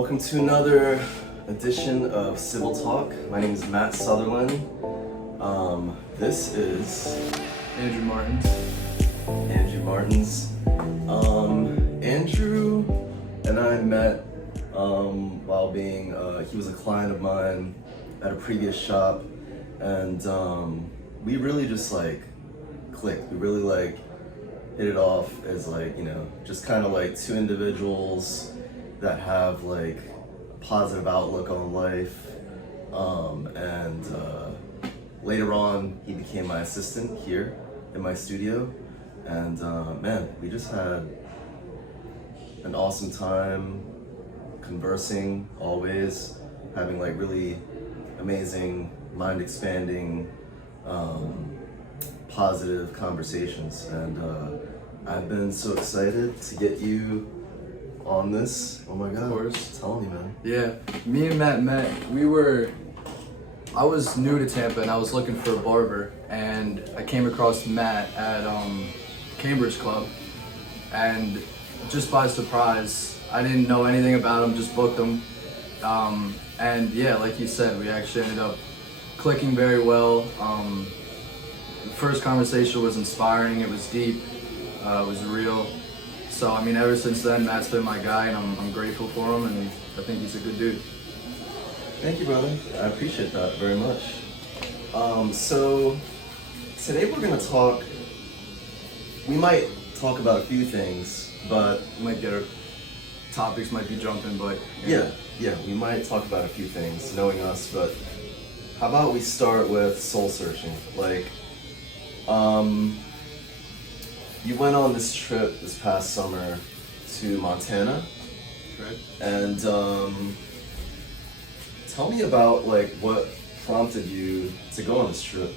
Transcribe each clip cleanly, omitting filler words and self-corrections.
Welcome to another edition of Civil Talk. My name is Matt Southerland. This is Andrew Martins. Andrew Martins. Andrew and I met while being, he was a client of mine at a previous shop, and we really just clicked. We really hit it off as just kind of like two individuals that have a positive outlook on life. And later on, he became my assistant here in my studio, and man, we just had an awesome time conversing, always having really amazing, mind expanding, positive conversations. And I've been so excited to get you on this. Oh my god, of course. Tell me, man. Yeah, me and Matt met. I was new to Tampa and I was looking for a barber, and I came across Matt at Cambridge Club, and just by surprise, I didn't know anything about him, just booked him. And yeah, like you said, we actually ended up clicking very well. The first conversation was inspiring, it was deep, it was real. So I mean, ever since then, Matt's been my guy, and I'm grateful for him, and I think he's a good dude. Thank you, brother. I appreciate that very much. So today we're gonna talk. We might talk about a few things, but Topics might be jumping, but yeah, we might talk about a few things, knowing us. But how about we start with soul searching? You went on this trip this past summer to Montana, right? and tell me about what prompted you to go on this trip.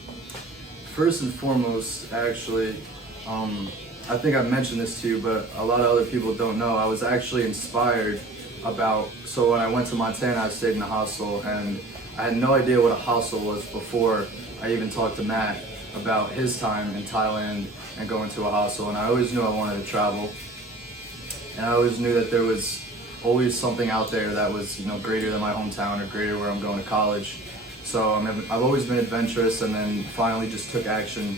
First and foremost, actually, I think I mentioned this to you, but a lot of other people don't know. I was actually inspired so when I went to Montana, I stayed in a hostel, and I had no idea what a hostel was before I even talked to Matt about his time in Thailand and going to a hostel. And I always knew I wanted to travel, and I always knew that there was always something out there that was greater than my hometown or greater where I'm going to college. So I've always been adventurous, and then finally just took action,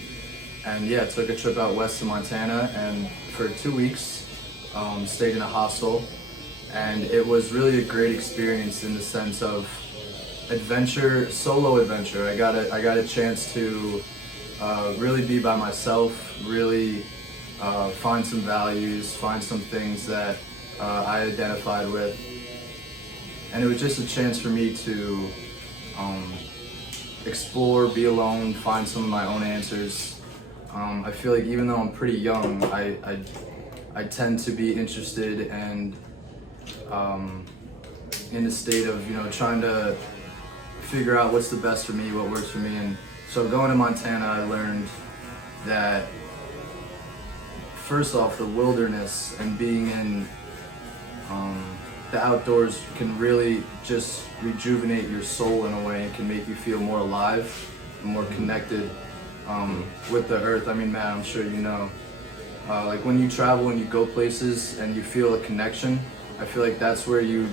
and yeah, took a trip out west to Montana, and for 2 weeks stayed in a hostel, and it was really a great experience in the sense of adventure, solo adventure. I got a chance to really be by myself, really find some values, find some things that I identified with, and it was just a chance for me to explore, be alone, find some of my own answers. I feel like even though I'm pretty young, I tend to be interested and in a state of trying to figure out what's the best for me, what works for me. And so going to Montana, I learned that first off, the wilderness and being in the outdoors can really just rejuvenate your soul in a way. It can make you feel more alive, more connected with the earth. I mean, Matt, I'm sure you know, when you travel and you go places and you feel a connection, I feel like that's where you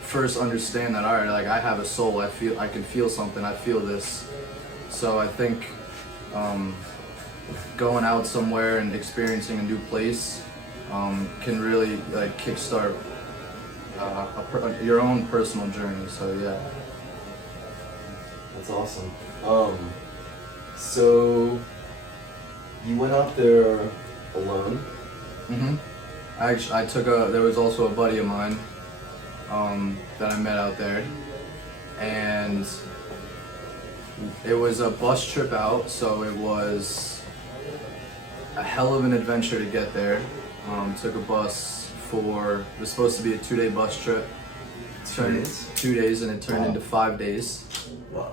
first understand that, all right, I have a soul, I can feel something, I feel this. So I think going out somewhere and experiencing a new place can really kickstart your own personal journey. So yeah. That's awesome. So you went out there alone? Mm-hmm. There was also a buddy of mine that I met out there, and it was a bus trip out, so it was a hell of an adventure to get there. Took a bus it was supposed to be a 2-day bus trip. 2 days? 2 days, and it turned into 5 days. Wow.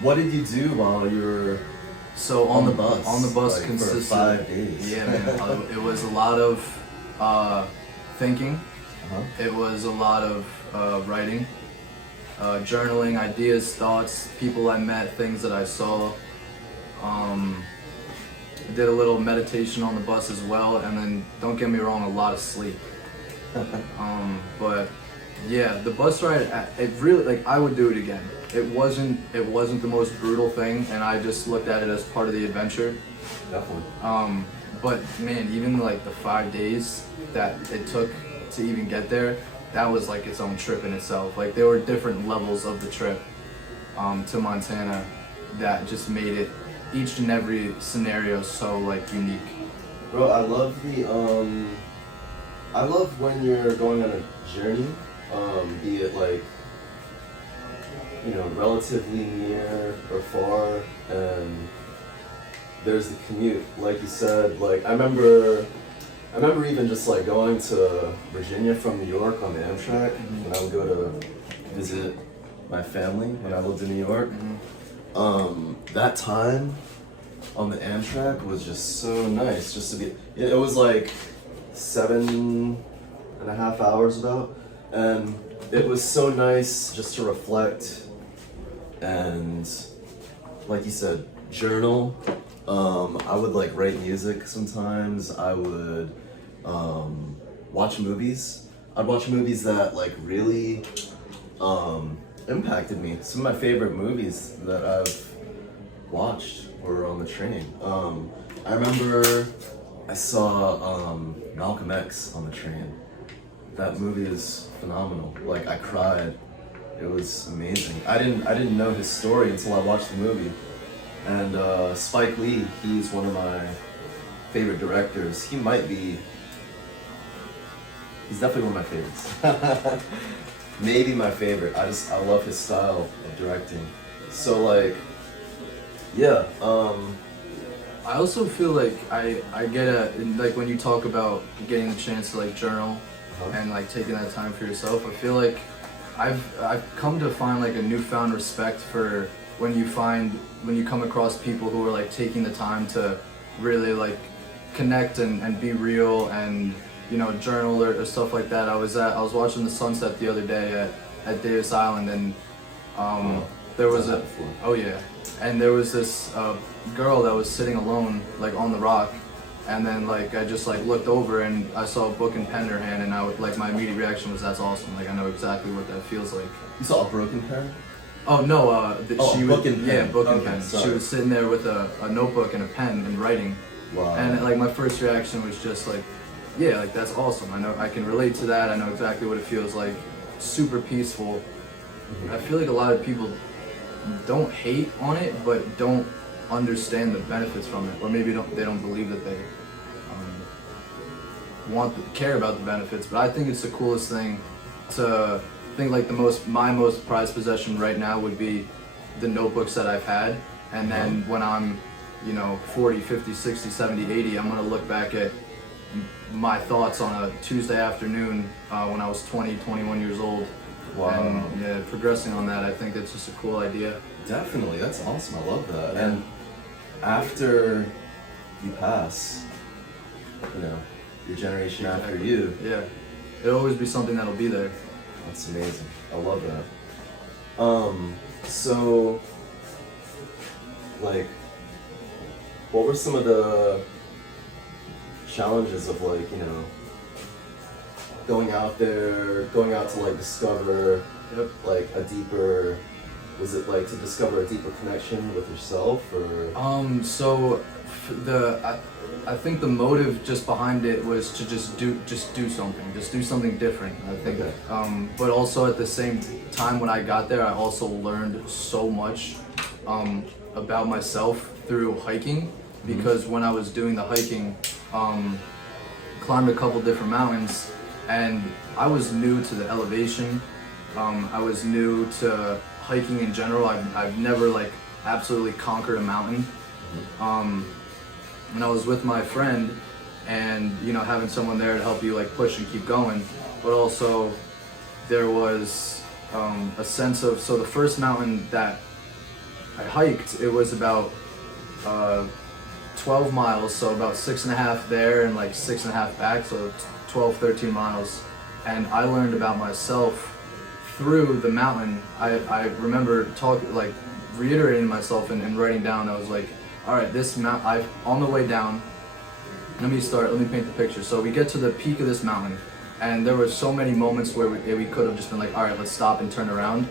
What did you do while you were on the bus? On the bus for consisted 5 days. Yeah, man. It was a lot of thinking. It was a lot of writing, journaling, ideas, thoughts, people I met, things that I saw. I did a little meditation on the bus as well, and then don't get me wrong, a lot of sleep. But Yeah, the bus ride, it really, like, I would do it again. It wasn't the most brutal thing, and I just looked at it as part of the adventure. Definitely. But man, even like the 5 days that it took to even get there, that was like its own trip in itself. Like there were different levels of the trip to Montana that just made it each and every scenario so like unique. Bro, I love when you're going on a journey, be it like, you know, relatively near or far, and there's the commute, like you said. Like I remember even just like going to Virginia from New York on the Amtrak when I would go to visit my family when I lived in New York. That time on the Amtrak was just so nice. Just to be, it was like 7.5 hours about, and it was so nice just to reflect and, like you said, journal. I would like write music sometimes. I would watch movies. I'd watch movies that like really impacted me. Some of my favorite movies that I've watched were on the train. I remember I saw Malcolm X on the train. That movie is phenomenal. Like I cried. It was amazing. I didn't know his story until I watched the movie. And Spike Lee, he's one of my favorite directors. He's definitely one of my favorites. Maybe my favorite. I love his style of directing. So like, yeah. I also feel like I get like when you talk about getting the chance to like journal and like taking that time for yourself, I feel like I've come to find like a newfound respect for when you come across people who are like taking the time to really like connect and be real and, you know, journal or stuff like that. I was watching the sunset the other day at Davis Island, and there was and there was this girl that was sitting alone like on the rock, and then like I just like looked over and I saw a book and pen in her hand, and like my immediate reaction was, that's awesome. Like I know exactly what that feels like. You saw a broken pen? Oh no, she book was, and pen. yeah, book and Okay, pen. sorry. She was sitting there with a notebook and a pen and writing. Wow. And like my first reaction was just like, yeah, like that's awesome. I know I can relate to that. I know exactly what it feels like. Super peaceful. I feel like a lot of people don't hate on it, but don't understand the benefits from it, or maybe they don't believe that they care about the benefits. But I think it's the coolest thing to think like my most prized possession right now would be the notebooks that I've had, and then when I'm, you know, 40, 50, 60, 70, 80, I'm gonna look back at my thoughts on a Tuesday afternoon when I was 20, 21 years old. Wow. And yeah, progressing on that, I think it's just a cool idea. Definitely, that's awesome. I love that. Yeah. And after you pass, you know, your generation after you, Yeah, it'll always be something that'll be there. that's amazing. I love that. So, like, what were some of the challenges of like, you know, going out to like discover Yep. like a deeper, was it like to discover a deeper connection with yourself, or? So I think the motive just behind it was to just do something different. I think, Okay. but also at the same time when I got there, I also learned so much about myself through hiking, because when I was doing the hiking, climbed a couple different mountains, and I was new to the elevation. I was new to hiking in general. I've never like absolutely conquered a mountain. And I was with my friend, and you know, having someone there to help you like push and keep going, but also there was a sense of, so the first mountain that I hiked, it was about 12 miles, so about 6.5 there and like 6.5 back, so 12, 13 miles. And I learned about myself through the mountain. I remember reiterating to myself and writing down. I was like, all right, this on the way down, let me paint the picture. So we get to the peak of this mountain, And there were so many moments where we could have just been like, all right, let's stop and turn around.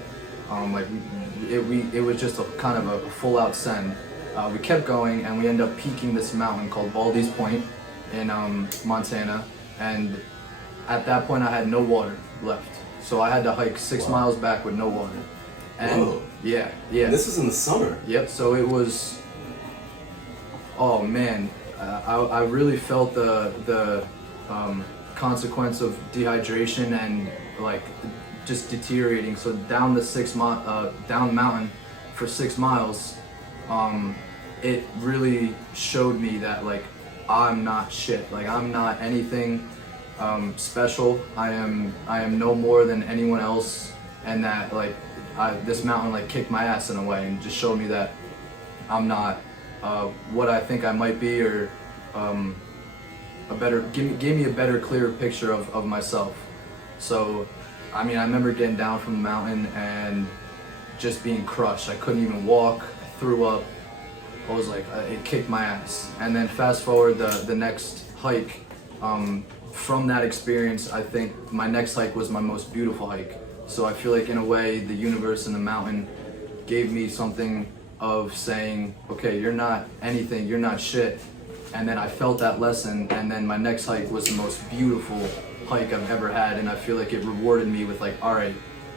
It was just a kind of a full out send. We kept going and we ended up peaking this mountain called Baldy's Point in Montana. And at that point I had no water left. So I had to hike 6 miles back with no water. And Whoa. yeah. And this was in the summer. Yep, so it was, oh man, I really felt the consequence of dehydration and like just deteriorating. So down the down mountain for 6 miles, it really showed me that like I'm not shit. Like I'm not anything special. I am no more than anyone else, and that like this mountain like kicked my ass in a way and just showed me that I'm not what I think I might be, or gave me a better, clearer picture of myself. So, I mean, I remember getting down from the mountain and just being crushed. I couldn't even walk. I threw up. I was like, it kicked my ass. And then fast forward the next hike. From that experience, I think my next hike was my most beautiful hike. So I feel like in a way, the universe and the mountain gave me something of saying, okay, you're not anything, you're not shit. And then I felt that lesson, and then my next hike was the most beautiful hike I've ever had, and I feel like it rewarded me with like, all right,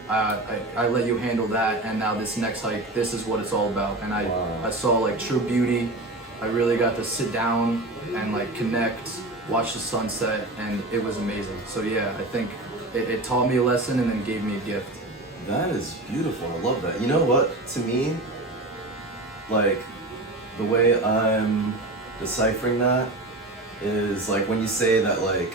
I let you handle that, and now this next hike, this is what it's all about. And I saw like true beauty. I really got to sit down and like connect, watch the sunset, and it was amazing. So yeah, I think it taught me a lesson and then gave me a gift. That is beautiful. I love that. You know what? To me, like, the way I'm deciphering that is like when you say that, like,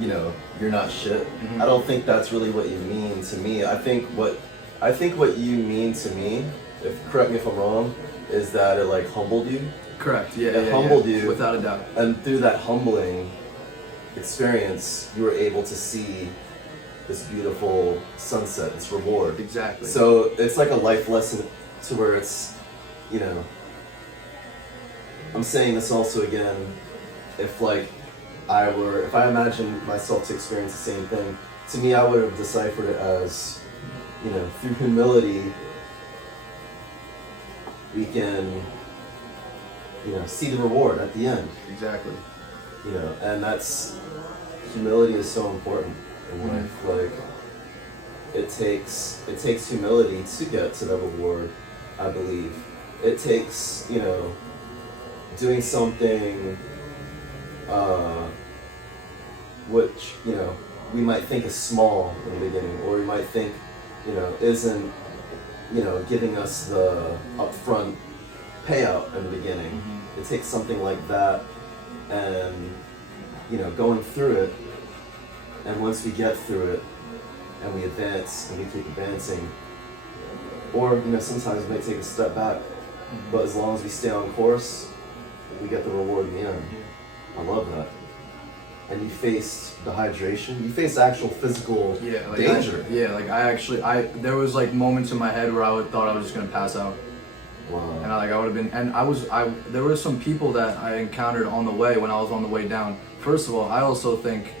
you know, you're not shit. I don't think that's really what you mean to me. I think what you mean to me, correct me if I'm wrong, is that it like humbled you. Correct. Yeah. It humbled you, without a doubt. And through that humbling experience, you were able to see this beautiful sunset, this reward. Exactly. So it's like a life lesson to where it's, you know, I'm saying this also again, if I imagine myself to experience the same thing, to me I would have deciphered it as, you know, through humility, we can, you know, see the reward at the end. Exactly. You know, and humility is so important in life. Like, it takes humility to get to the reward, I believe. It takes, you know, doing something which, you know, we might think is small in the beginning, or we might think, you know, isn't, you know, giving us the upfront payout in the beginning. It takes something like that, and, you know, going through it, and once we get through it, and we advance, and we keep advancing, or, you know, sometimes we might take a step back, but as long as we stay on course, we get the reward in the end. I love that. And you faced dehydration. You faced actual physical danger. There was like moments in my head where thought I was just gonna pass out. Wow. And I would have been, and there were some people that I encountered on the way when I was on the way down. First of all, I also think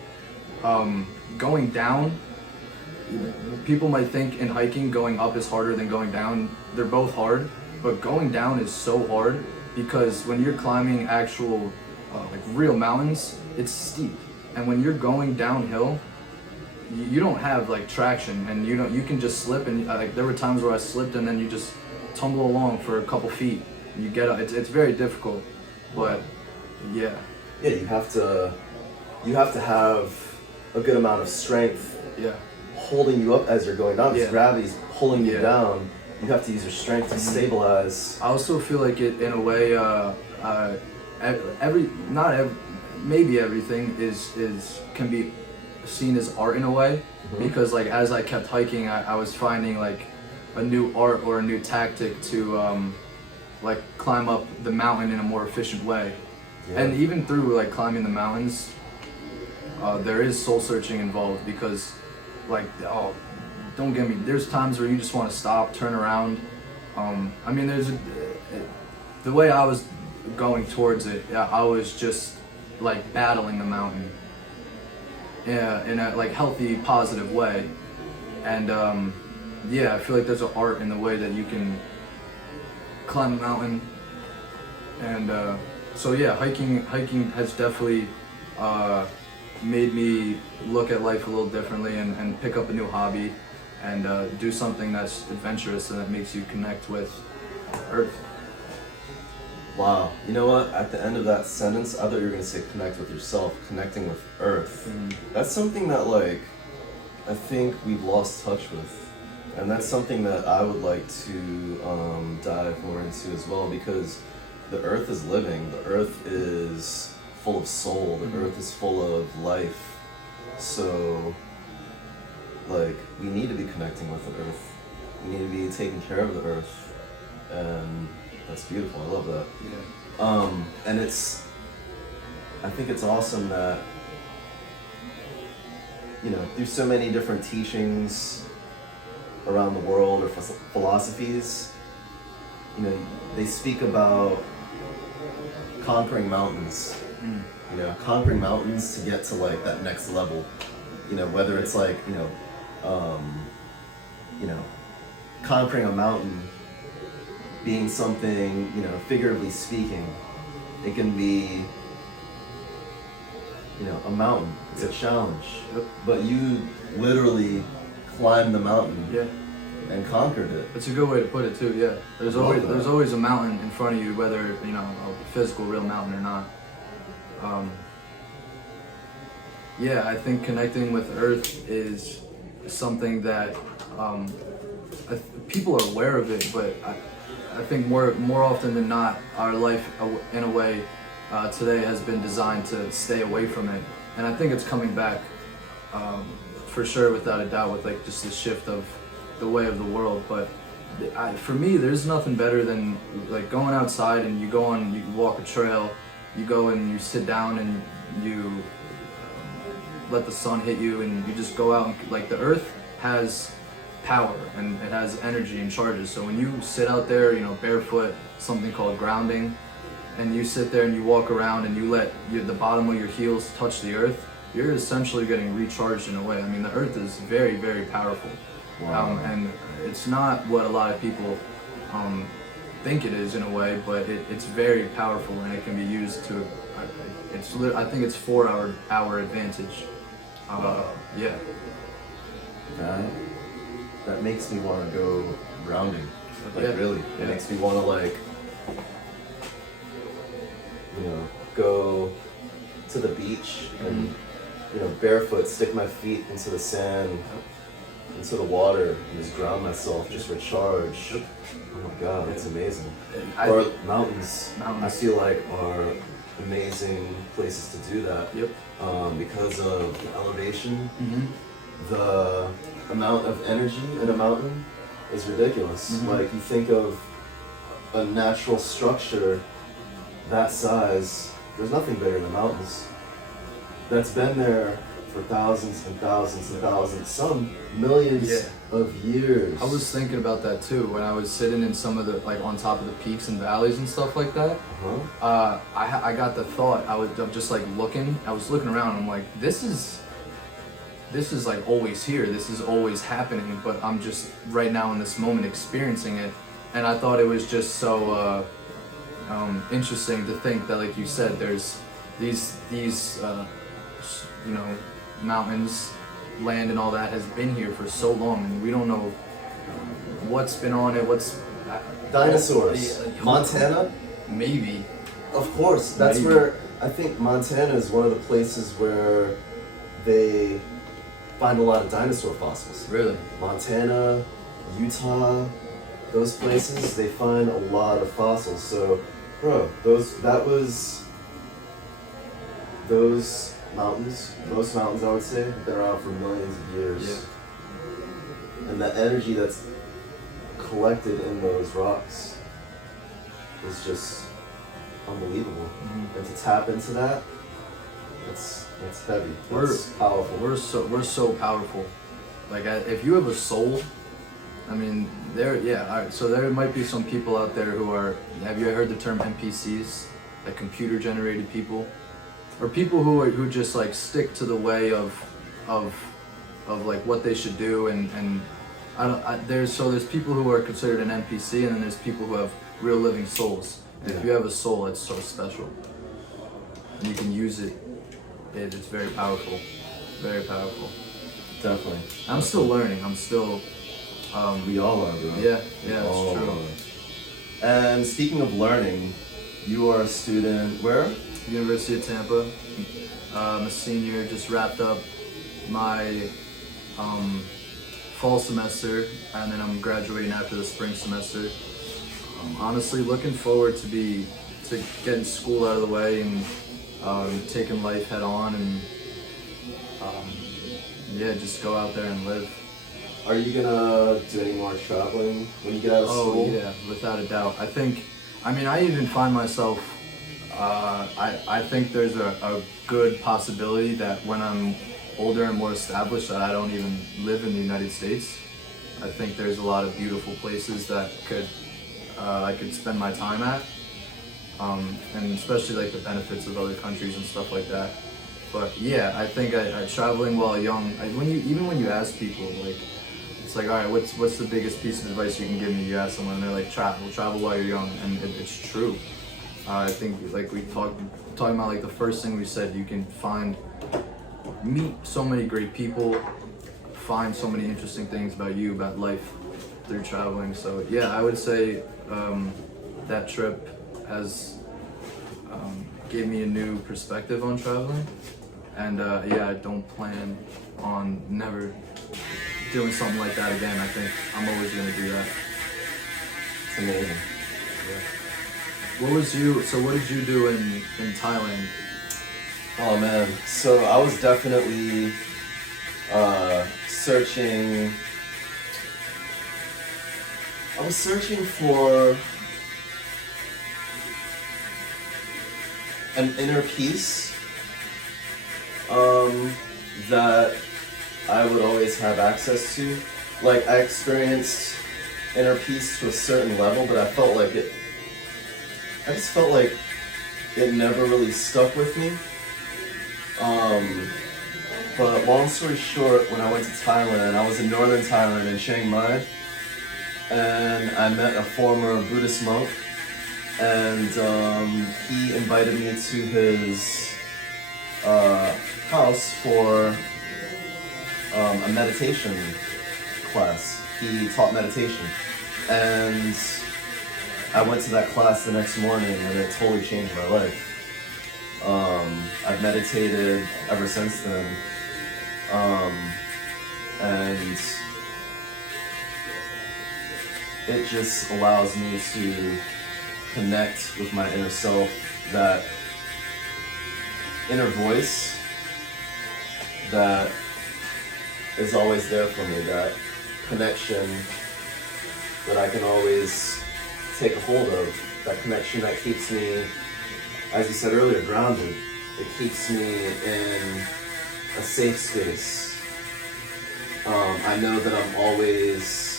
going down, people might think in hiking going up is harder than going down. They're both hard, but going down is so hard because when you're climbing actual like real mountains, it's steep, and when you're going downhill, you don't have like traction, and you can just slip, and like there were times where I slipped and then you just tumble along for a couple feet and you get up. It's very difficult, but yeah, you have to have a good amount of strength holding you up as you're going down, because gravity's pulling you down. You have to use your strength to stabilize. I also feel like it in a way maybe everything can be seen as art in a way, because like as I kept hiking, I was finding like a new art or a new tactic to like climb up the mountain in a more efficient way. And even through like climbing the mountains, there is soul searching involved, because like, don't get me, there's times where you just want to stop, turn around. I mean, the way I was going towards it, I was just like battling the mountain. in a like healthy, positive way. And yeah, I feel like there's an art in the way that you can climb a mountain. And so yeah, hiking has definitely made me look at life a little differently and pick up a new hobby and do something that's adventurous and that makes you connect with Earth. Wow. You know what? At the end of that sentence, I thought you were gonna say connect with yourself, connecting with Earth. That's something that like I think we've lost touch with, and that's something that I would like to dive more into as well, because the Earth is living. The Earth is full of soul. The Earth is full of life. So, like, we need to be connecting with the Earth. We need to be taking care of the Earth, and that's beautiful. I love that. Yeah. And I think it's awesome that, you know, through so many different teachings around the world or philosophies, you know, they speak about conquering mountains. You know, conquering mountains to get to like that next level. You know, whether it's like, you know, conquering a mountain being something, you know, figuratively speaking, it can be, you know, a mountain. It's a challenge. Yep. But you literally climbed the mountain Yeah. and conquered it. That's a good way to put it too. Yeah. There's always a mountain in front of you, whether you know a physical, real mountain or not. Yeah, I think connecting with Earth is something that people are aware of it, but I think more often than not, our life in a way today has been designed to stay away from it, and I think it's coming back for sure, without a doubt, with like just the shift of the way of the world. But for me, there's nothing better than like going outside and you walk a trail, you go and you sit down and you let the sun hit you and you just go out and like the Earth has power and it has energy and charges. So when you sit out there, you know, barefoot, something called grounding, and you sit there and you walk around and you let the bottom of your heels touch the Earth, you're essentially getting recharged in a way. I mean, the Earth is very, very powerful. Wow. And it's not what a lot of people think it is in a way, but it's very powerful and it can be used to, I think it's for our advantage. Yeah. That makes me want to go grounding. Like Yeah. really, Yeah. it makes me want to like, you know, go to the beach and, you know, barefoot, stick my feet into the sand, into the water, and just ground myself, just recharge. Oh my God, it's amazing. Or mountains, I feel like are amazing places to do that. Yep. Because of the elevation, the amount of energy in a mountain is ridiculous. Like you think of a natural structure that size, there's nothing bigger than mountains. That's been there for thousands and thousands and thousands, some millions of years. I was thinking about that too when I was sitting in some of the, like on top of the peaks and valleys and stuff like that. I got the thought, I'm just like I was looking around, I'm like, this is like always here, this is always happening, but I'm just right now in this moment experiencing it. And I thought it was just so interesting to think that, like you said, there's these you know, mountains, land and all that has been here for so long, and we don't know what's been on it, Dinosaurs. Montana? Maybe. Of course, that's Maybe. where I think Montana is one of the places where they find a lot of dinosaur fossils. Really? Montana, Utah, those places, they find a lot of fossils. So, bro, those mountains, most mountains I would say, have been around for millions of years. Yeah. And the energy that's collected in those rocks is just unbelievable. And to tap into that, it's heavy. It's powerful. We're so powerful. Like if you have a soul, I mean, so there might be some people out there who are. Have you heard the term NPCs, like computer generated people? or people who just like stick to the way of like what they should do, and there's people who are considered an NPC, and then there's people who have real living souls. And if you have a soul, it's so special. And you can use it. It's very powerful. Very powerful. Definitely. I'm still learning. I'm still. We all are, bro. Yeah, that's true. And speaking of learning, you are a student where? University of Tampa. I'm a senior. Just wrapped up my fall semester, and then I'm graduating after the spring semester. Honestly, looking forward to getting school out of the way and taking life head on, and just go out there and live. Are you gonna do any more traveling when you get out of school? Oh yeah, without a doubt. I even find myself, I think there's a good possibility that when I'm older and more established that I don't even live in the United States. I think there's a lot of beautiful places that I could spend my time at, and especially like the benefits of other countries and stuff like that. But yeah, I think traveling while young, when you ask people, like, it's like, all right, what's the biggest piece of advice you can give me? You ask someone, and they're like, travel while you're young, and it's true. I think like we talking about like the first thing we said, you can meet so many great people, find so many interesting things about you, about life through traveling. So yeah, I would say that trip has gave me a new perspective on traveling, and I don't plan on never doing something like that again. I think I'm always gonna do that. It's amazing. Yeah. What did you do in Thailand? Oh man, so I was definitely searching for an inner peace that I would always have access to. Like, I experienced inner peace to a certain level, but I just felt like it never really stuck with me. But long story short, when I went to Thailand, I was in northern Thailand in Chiang Mai, and I met a former Buddhist monk, and he invited me to his house for a meditation class. He taught meditation, and I went to that class the next morning, and it totally changed my life. I've meditated ever since then, and it just allows me to connect with my inner self, that inner voice that is always there for me, that connection that I can always take a hold of, that connection that keeps me, as you said earlier, grounded. It keeps me in a safe space. I know that I always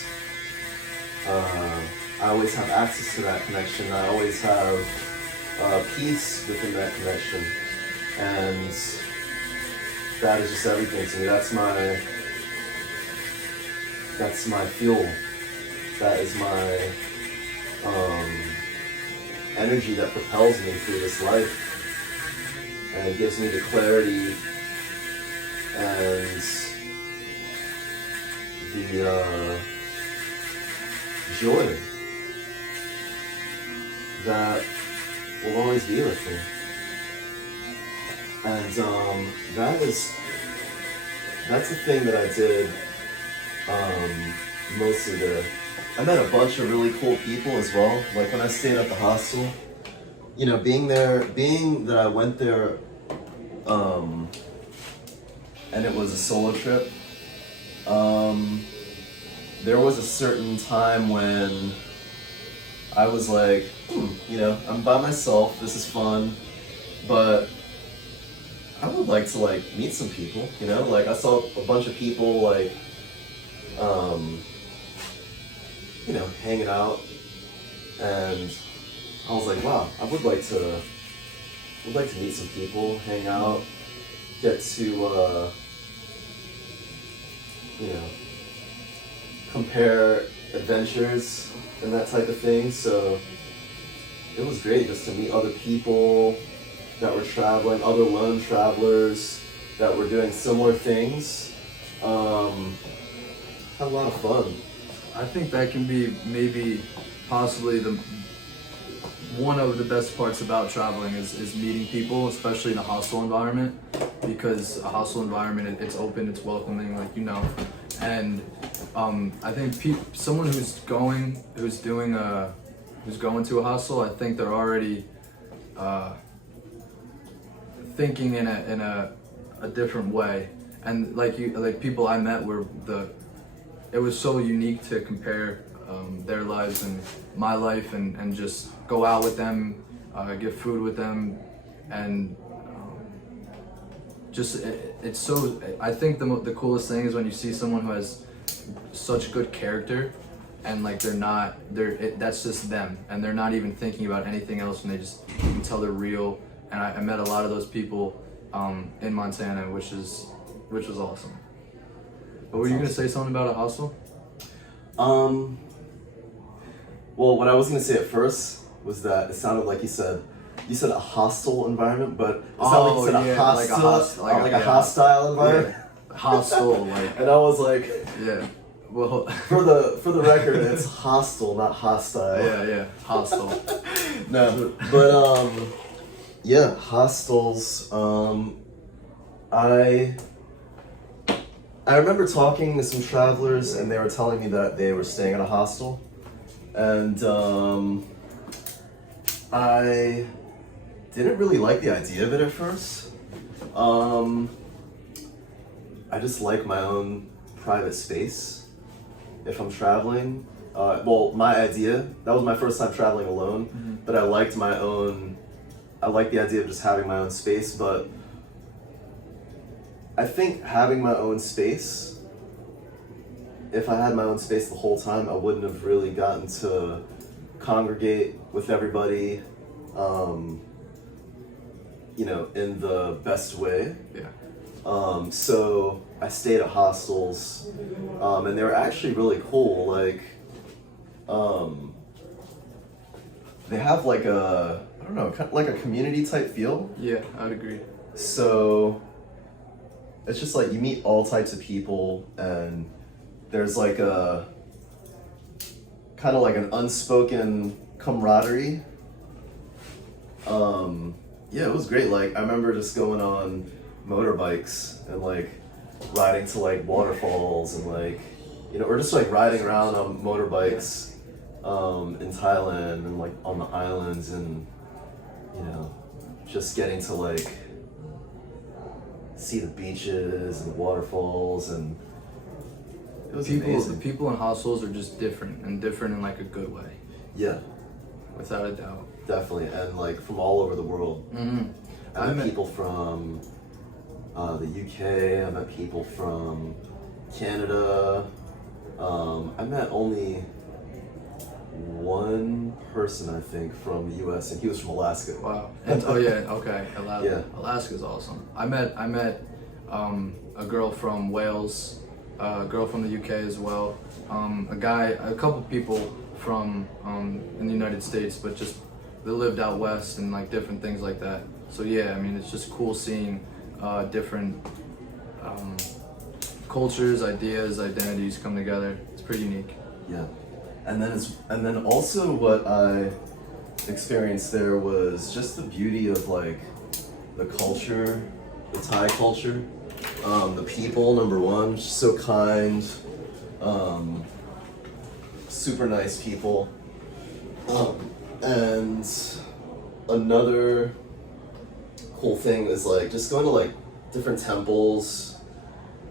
have access to that connection. I always have peace within that connection, and that is just everything to me. That's my fuel. That is my energy that propels me through this life, and it gives me the clarity and the joy that will always be with me. And that's the thing that I did mostly there. I met a bunch of really cool people as well. Like when I stayed at the hostel, being that I went there, and it was a solo trip, there was a certain time when I was like, I'm by myself, this is fun, but I would like to meet some people, I saw a bunch of people hanging out, and I was like, wow, I would like to would like to meet some people, hang out, get to you know, compare adventures and that type of thing. So it was great just to meet other people that were traveling, other lone travelers that were doing similar things. Had a lot of fun. I think that can be maybe possibly the one of the best parts about traveling is meeting people, especially in a hostel environment, because a hostel environment, it's open, it's welcoming, like, you know. And I think someone who's going to a hostel, I think they're already thinking in a different way. And like people I met it was so unique to compare their lives and my life, and just go out with them, get food with them, and it's so. I think the coolest thing is when you see someone who has such good character, and like that's just them, and they're not even thinking about anything else, and you can tell they're real. And I met a lot of those people in Montana, which was awesome. But were you gonna say something about a hostel? Well, what I was gonna say at first was that it sounded like you said a hostile environment, but it sounded like you said a hostile environment. Yeah. Hostile, like. And I was like, yeah. Well, for the record, it's hostile, not hostile. Yeah, hostile. No, but yeah, hostels. I remember talking to some travelers, and they were telling me that they were staying at a hostel, and I didn't really like the idea of it at first. I just like my own private space if I'm traveling. Well, my idea, that was my first time traveling alone, but I liked the idea of just having my own space, but I think having my own space, if I had my own space the whole time, I wouldn't have really gotten to congregate with everybody, you know, in the best way. Yeah. So I stayed at hostels, and they were actually really cool. Like, they have like I don't know, kind of like a community type feel. Yeah, I'd agree. So it's just like you meet all types of people, and there's like a kind of like an unspoken camaraderie. Yeah, it was great. Like, I remember just going on motorbikes and like riding to like waterfalls, and like, you know, or just like riding around on motorbikes in Thailand and like on the islands, and you know, just getting to like see the beaches and the waterfalls, and it was amazing. The people in hostels are just different in like a good way. Yeah, without a doubt. Definitely, and like from all over the world. Mm-hmm. I met people from the UK. I met people from Canada. I met only one person, I think, from the US, and he was from Alaska. Wow. And, oh yeah, okay. Yeah. Alaska's awesome. I met a girl from Wales, a girl from the UK as well, a couple people from in the United States, but just they lived out west and like different things like that. So yeah, I mean, it's just cool seeing different cultures, ideas, identities come together. It's pretty unique. Yeah. And then also what I experienced there was just the beauty of like the culture, the Thai culture, the people, number one, just so kind, super nice people, and another cool thing is like just going to like different temples,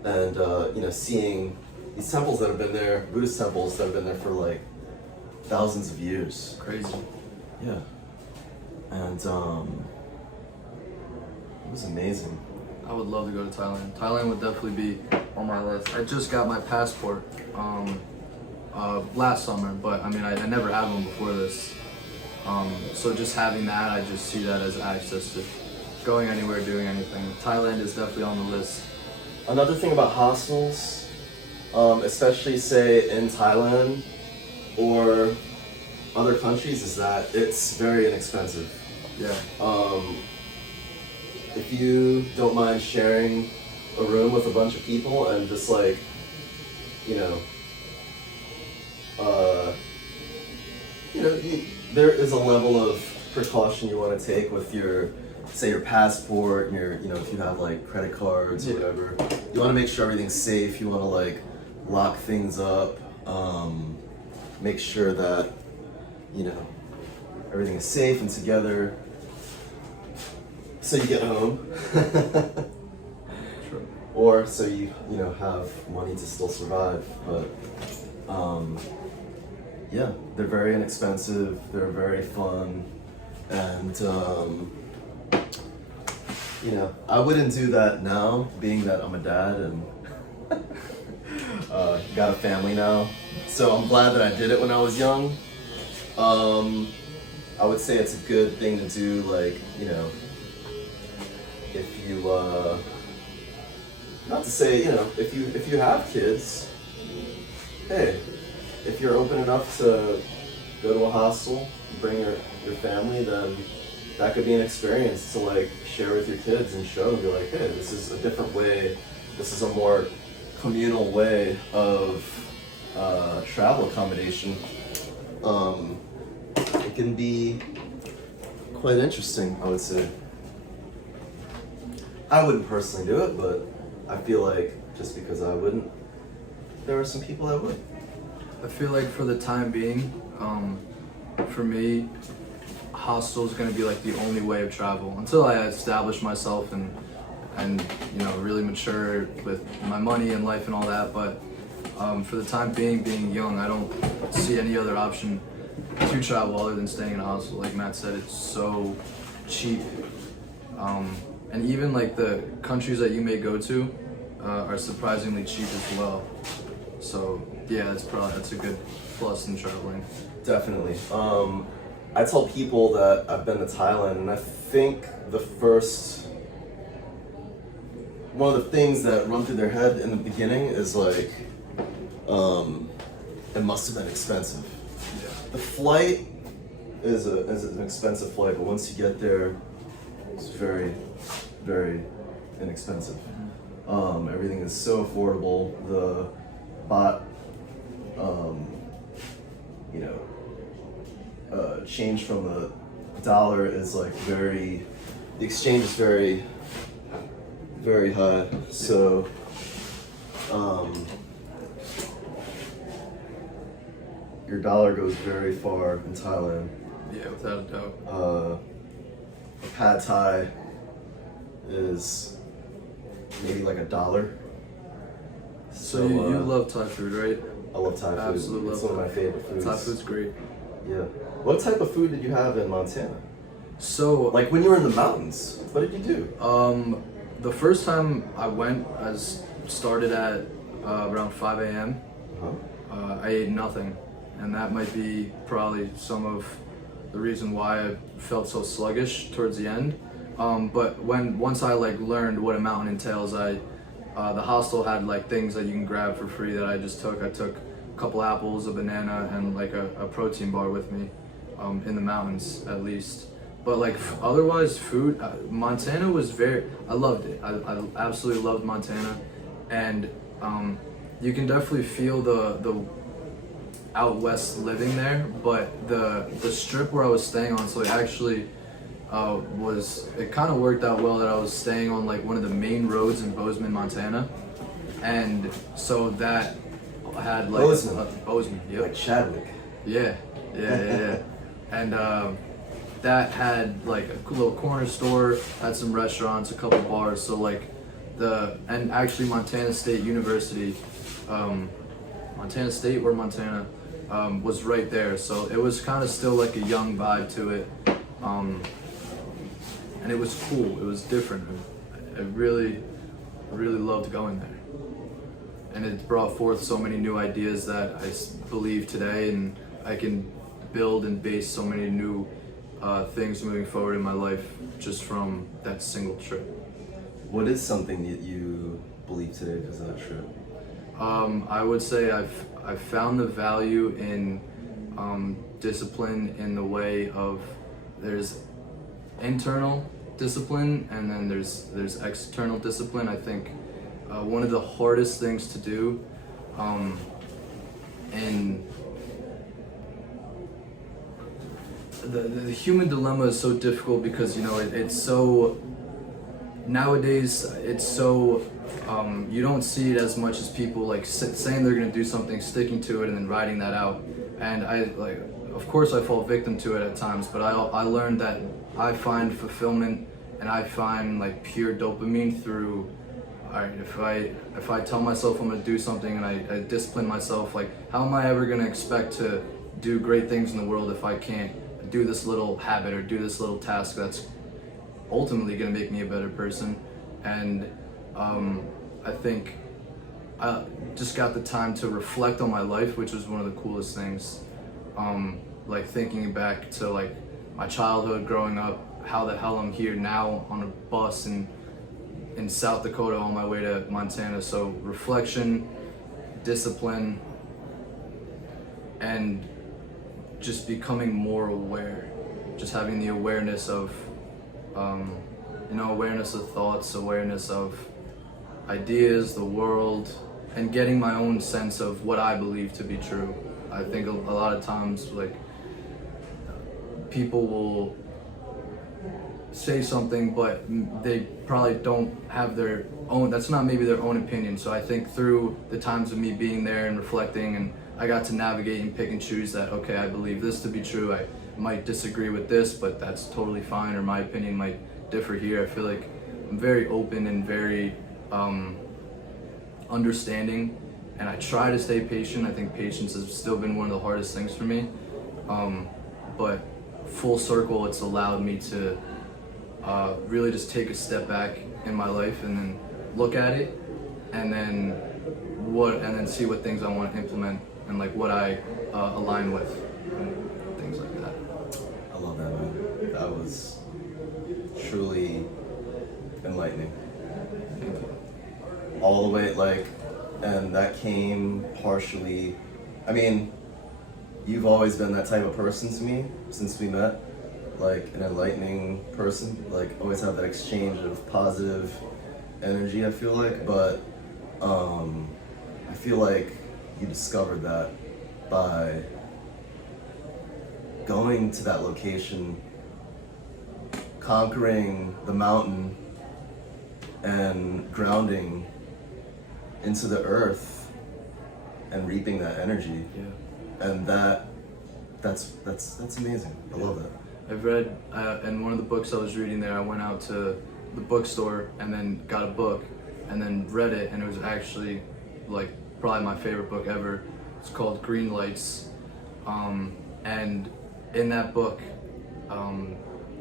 and you know, seeing these temples that have been there, Buddhist temples that have been there for like thousands of years. Crazy. Yeah. And it was amazing. I would love to go to Thailand. Thailand would definitely be on my list. I just got my passport last summer, but I mean, I never had one before this. So just having that, I just see that as access to going anywhere, doing anything. Thailand is definitely on the list. Another thing about hostels, especially say in Thailand or other countries, is that it's very inexpensive. Yeah. If you don't mind sharing a room with a bunch of people and just like, you know, there is a level of precaution you want to take with your, say, your passport and your, if you have like credit cards or whatever. You want to make sure everything's safe. You want to like lock things up, make sure that, everything is safe and together. So you get home. Sure. Or so you have money to still survive. But yeah, they're very inexpensive, they're very fun, and I wouldn't do that now, being that I'm a dad and got a family now. So I'm glad that I did it when I was young. I would say it's a good thing to do, like, if you, not to say, if you have kids, hey, if you're open enough to go to a hostel, bring your family, then that could be an experience to like share with your kids and show them, be like, hey, this is a different way, this is a more communal way of travel accommodation. It can be quite interesting, I would say. I wouldn't personally do it, but I feel like just because I wouldn't, there are some people that would. I feel like for the time being, for me, hostel is going to be like the only way of travel until I establish myself and really mature with my money and life and all that. But for the time being young, I don't see any other option to travel other than staying in a hostel. Like Matt said, it's so cheap, and even like the countries that you may go to are surprisingly cheap as well. So yeah, that's a good plus in traveling. Definitely. I tell people that I've been to Thailand, and I think one of the things that run through their head in the beginning is like, it must have been expensive. Yeah. The flight is an expensive flight, but once you get there, it's very, very inexpensive. Everything is so affordable. The baht, change from the dollar is like the exchange is very, very high. So, your dollar goes very far in Thailand. Yeah, without a doubt. A pad thai is maybe like $1. So you love Thai food, right? I love Thai food. Absolutely It's love one of my favorite foods. Thai food's great. Yeah. What type of food did you have in Montana? So Like when you were in the mountains, what did you do? the first time I went, I started at around 5 a.m. Uh-huh. I ate nothing, and that might be probably some of the reason why I felt so sluggish towards the end. But once I like learned what a mountain entails, the hostel had like things that you can grab for free that I just took. I took a couple apples, a banana, and like a protein bar with me, in the mountains at least. But like otherwise, food, Montana was I loved it. I absolutely loved Montana, and you can definitely feel the out west living there. But the strip where I was staying on, so it actually it kind of worked out well that I was staying on like one of the main roads in Bozeman, Montana, and so that had like Bozeman, yep. Like Chadwick. Yeah. And that had like a little corner store, had some restaurants, a couple bars. So like and actually Montana State University, Montana State or Montana, was right there. So it was kind of still like a young vibe to it, and it was cool. It was different. I really, really loved going there, and it brought forth so many new ideas that I believe today, and I can build and base so many new things moving forward in my life just from that single trip. What is something that you believe today because of that trip? I would say I've found the value in discipline in the way of there's internal discipline and then there's external discipline. I think one of the hardest things to do in the human dilemma is so difficult because it's so nowadays it's so you don't see it as much as people like saying they're going to do something, sticking to it, and then writing that out. And of course I fall victim to it at times, but I learned that I find fulfillment and I find like pure dopamine through, all right, if I tell myself I'm going to do something and I discipline myself, like how am I ever going to expect to do great things in the world if I can't do this little habit or do this little task that's ultimately going to make me a better person? And I think I just got the time to reflect on my life, which was one of the coolest things. Like thinking back to like my childhood growing up, how the hell I'm here now on a bus in South Dakota on my way to Montana. So reflection, discipline, and just becoming more aware, just having the awareness of awareness of thoughts, awareness of ideas, the world, and getting my own sense of what I believe to be true. I think a lot of times, like, people will say something, but they probably don't have their own, that's not maybe their own opinion. So I think through the times of me being there and reflecting, and I got to navigate and pick and choose that, okay, I believe this to be true. I might disagree with this, but that's totally fine, or my opinion might differ here. I feel like I'm very open and very understanding, and I try to stay patient. I think patience has still been one of the hardest things for me, but full circle, it's allowed me to really just take a step back in my life and then look at it, and then see what things I want to implement and like what I align with and things like that. I love that, man. That was truly enlightening. Thank you. All the way, like, and that came partially, I mean, you've always been that type of person to me since we met, like an enlightening person, like always have that exchange of positive energy, I feel like, but I feel like you discovered that by going to that location, conquering the mountain, and grounding into the earth and reaping that energy. Yeah. And that's amazing. I love that. I've read, in one of the books I was reading there, I went out to the bookstore and then got a book and then read it, and it was actually like probably my favorite book ever. It's called Green Lights. And in that book,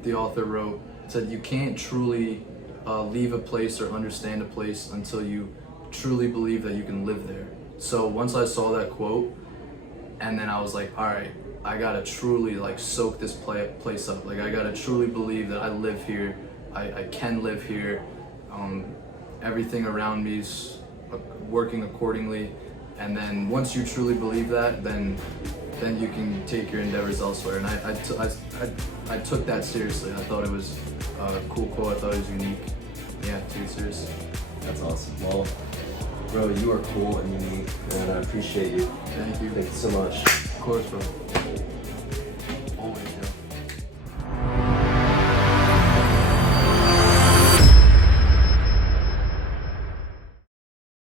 the author said you can't truly leave a place or understand a place until you truly believe that you can live there. So once I saw that quote, and then I was like, all right, I gotta truly like soak this place up. Like I gotta truly believe that I live here, I can live here. Everything around me is working accordingly. And then once you truly believe that, then you can take your endeavors elsewhere. And I took that seriously. I thought it was a cool quote. I thought it was unique. Yeah, take it seriously. That's awesome. Well, bro, you are cool and unique, and I appreciate you. Thank you. Thank you so much. Of course, bro.